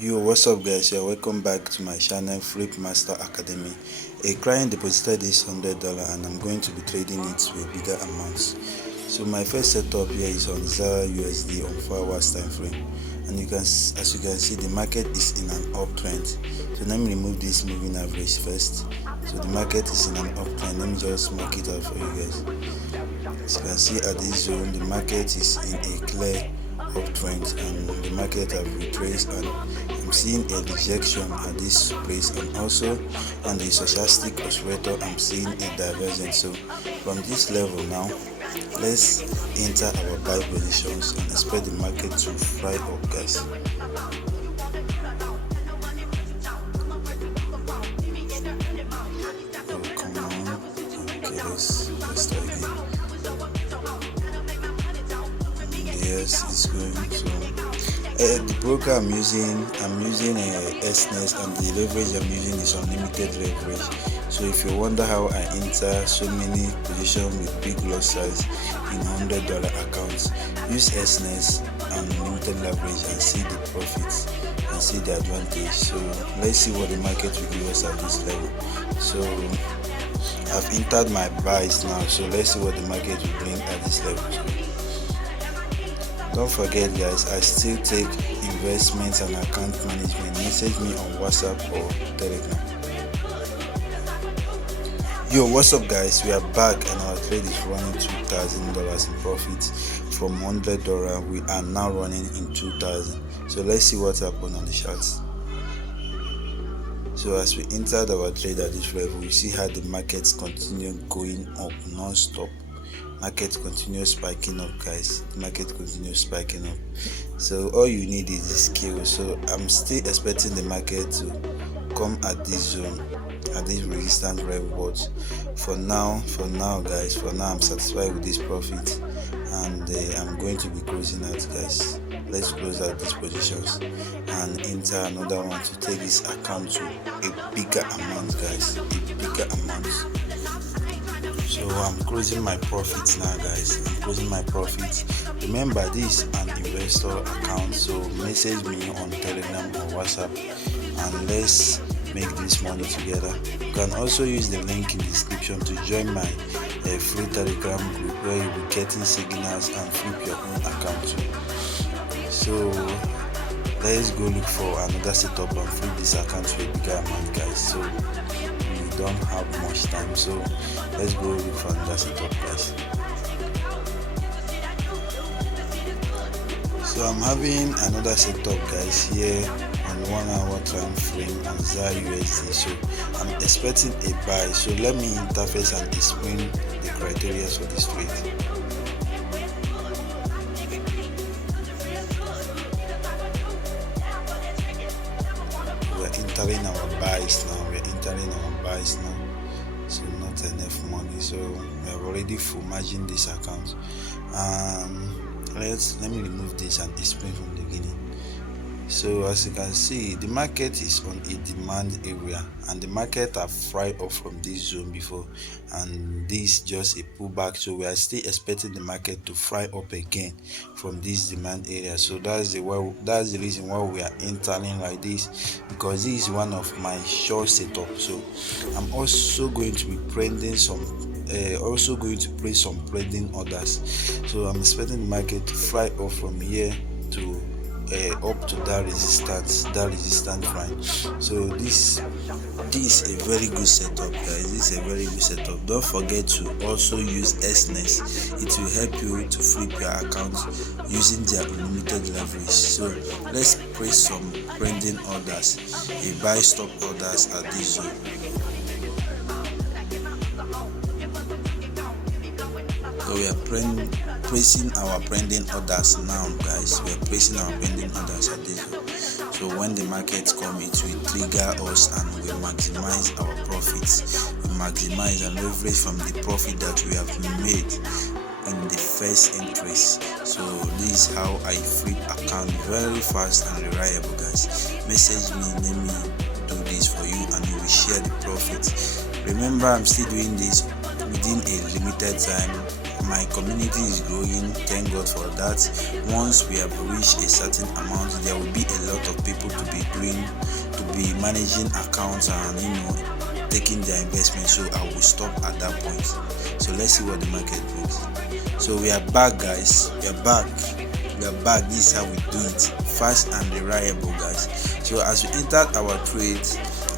Yo, what's up guys? Yeah, welcome back to my channel Flip Master Academy. A client deposited this $100 and I'm going to be trading it with bigger amounts. So my first setup here is on Zara USD on 4 hours time frame, and as you can see, the market is in an uptrend. So let me remove this moving average first. So the market is in an uptrend. Let me just mark it out for you guys. As you can see at this zone, the market is in a clear uptrend and the market have retraced, and I'm seeing a rejection at this place, and also on the stochastic oscillator I'm seeing a divergence. So from this level now, let's enter our buy positions and expect the market to fly up, guys. Oh, come on. Okay, let's try again. Yes, it's going. So the broker I'm using SNES, and the leverage I'm using is unlimited leverage. So if you wonder how I enter so many positions with big lot size in $100 accounts, use SNES and limited leverage and see the profits and see the advantage. So let's see what the market will give us at this level. So I've entered my buys now, so let's see what the market will bring at this level. Don't forget guys, I still take investments and account management. Message me on WhatsApp or Telegram. Yo, what's up guys? We are back and our trade is running $2,000 in profit. From $100 we are now running in 2,000. So let's see what happened on the charts. So as we entered our trade at this level, we see how the markets continue going up non-stop. Market continues spiking up, guys. The market continues spiking up. So all you need is the skill. So I'm still expecting the market to come at this zone, at this resistance level. But for now guys, I'm satisfied with this profit, and I'm going to be closing out, guys. Let's close out these positions and enter another one to take this account to a bigger amount, guys. A bigger amount. So I'm closing my profits now, guys. I'm closing my profits. Remember, this is an investor account, so message me on Telegram or WhatsApp and let's make this money together. You can also use the link in the description to join my free Telegram group where you'll be getting signals and flip your own account too. So let's go look for another setup and flip this account to a bigger amount, guys. So don't have much time, so let's go look for another setup, guys. So I'm having another setup, guys, here on 1 hour time frame on Zara USD. So I'm expecting a buy, so let me interface and explain the criteria for this trade. Entering our buys now, so not enough money, so we have already full margin this account. Let me remove this and explain from the beginning. So as you can see, the market is on a demand area, and the market have fried up from this zone before, and this is just a pullback. So we are still expecting the market to fry up again from this demand area. So that's the reason why we are entering like this, because this is one of my short setup. So I'm also going to be planting some place some trading orders. So I'm expecting the market to fly up from here to up to that resistance line. So this is a very good setup, guys. This is a very good setup. Don't forget to also use SNES. It will help you to flip your account using their unlimited leverage. So let's place some pending orders, a buy stop orders at this zone. So we are placing our pending orders now, guys. We are placing our pending orders at this one. So when the market comes, it will trigger us and we maximize our profits. We maximize and leverage from the profit that we have made in the first interest. So this is how I flip account very fast and reliable, guys. Message me, let me do this for you and you will share the profits. Remember, I'm still doing this within a limited time. My community is growing, thank God for that. Once we have reached a certain amount, there will be a lot of people to be doing, to be managing accounts and taking their investment. So I will stop at that point. So let's see what the market brings. So we are back, guys. We are back. This is how we do it, fast and reliable, guys. So as we entered our trade,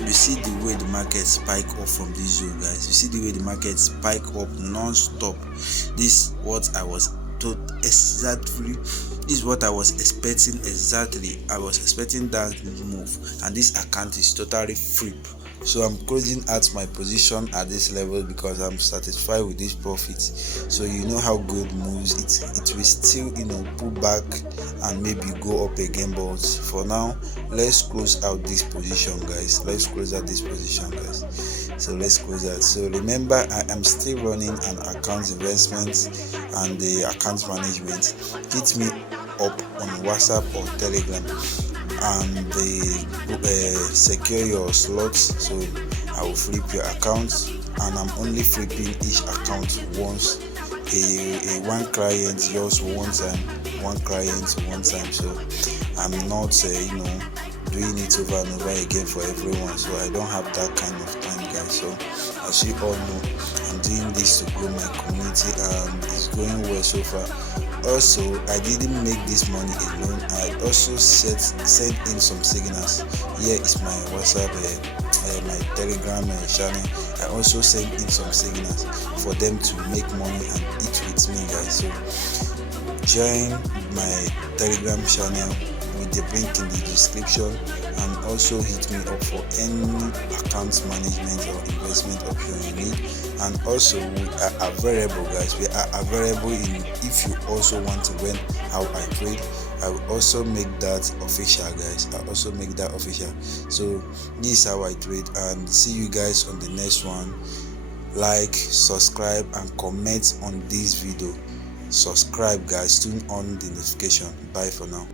you see the way the market spike up from this zone, guys. You see the way the market spike up non-stop. This what I was told exactly. This is what I was expecting exactly. I was expecting that move, and this account is totally free. So I'm closing out my position at this level because I'm satisfied with this profit. So you know how good moves, it will still pull back and maybe go up again, but for now let's close out this position, guys. So let's close out. So remember, I am still running an account investment and the account management. Hit me up on WhatsApp or Telegram and they secure your slots. So I will flip your account, and I'm only flipping each account once. A one client just one time, one client one time. So I'm not doing it over and over again for everyone. So I don't have that kind of time, guys. So as you all know, I'm doing this to grow my community, and it's going well so far. Also, I didn't make this money alone. I also sent in some signals. Here is my WhatsApp, my Telegram channel. I also sent in some signals for them to make money and eat with me, guys. So join my Telegram channel with the link in the description, and also hit me up for any account management or investment option you need. And also we are available, guys. We are available if you also want to learn how I trade. I will also make that official, guys. So this is how I trade, and see you guys on the next one. Like, subscribe and comment on this video. Subscribe, guys. Turn on the notification. Bye for now.